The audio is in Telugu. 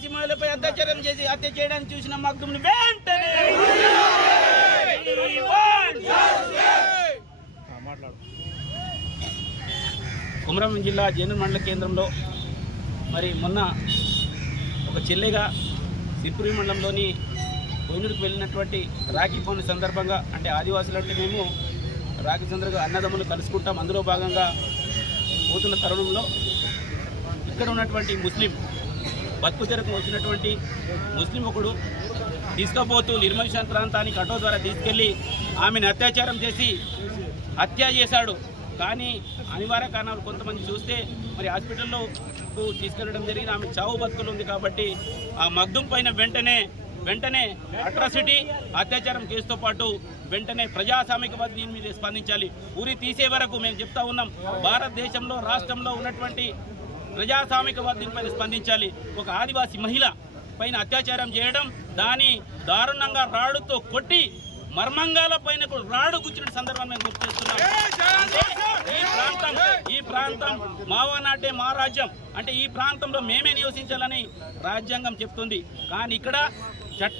ఆదివాసీ మహిళపై అత్యాచారం చేసి హత్య చేయడానికి చూసిన మగ్దుంను వెంటనే కొమరం జిల్లా జేనూరు మండల కేంద్రంలో మరి మొన్న ఒక చెల్లెగా సిరిపురి మండలంలోని కోయినూరుకు వెళ్ళినటువంటి రాఖీ పౌర్ణమి సందర్భంగా అంటే ఆదివాసులు అంటే మేము రాఖీ సందర్భంగా అన్నదమ్ములు కలుసుకుంటాం. అందులో భాగంగా పోతున్న తరుణంలో ఇక్కడ ఉన్నటువంటి ముస్లిం బతుకు తెరకు వచ్చినటువంటి ముస్లిం ఒకడు తీసుకుపోతూ నిర్మల్షన్ ప్రాంతానికి ఆటో ద్వారా తీసుకెళ్లి ఆమెను అత్యాచారం చేసి హత్య చేశాడు. కానీ అనివార్య కారణాలు కొంతమంది చూస్తే మరి హాస్పిటల్లో తీసుకెళ్లడం జరిగింది. ఆమె చావు బతుకులు ఉంది కాబట్టి ఆ మగ్దుం పైన వెంటనే అట్రాసిటీ అత్యాచారం కేసుతో పాటు వెంటనే ప్రజాస్వామికవాది దీని మీద స్పందించాలి. ఊరి తీసే వరకు మేము చెప్తా ఉన్నాం, భారతదేశంలో రాష్ట్రంలో ఉన్నటువంటి ప్రజాస్వామికవాది దీనిపైన స్పందించాలి. ఒక ఆదివాసీ మహిళ పైన అత్యాచారం చేయడం, దాని దారుణంగా రాడుతో కొట్టి మర్మంగాల పైన రాడు గుచ్చిన సందర్భాన్ని మేము గుర్తు చేస్తున్నాం. ఈ ప్రాంతం మావా నాటే మా రాజ్యం అంటే ఈ ప్రాంతంలో మేమే నివసించాలని రాజ్యాంగం చెప్తుంది. కానీ ఇక్కడ చట్ట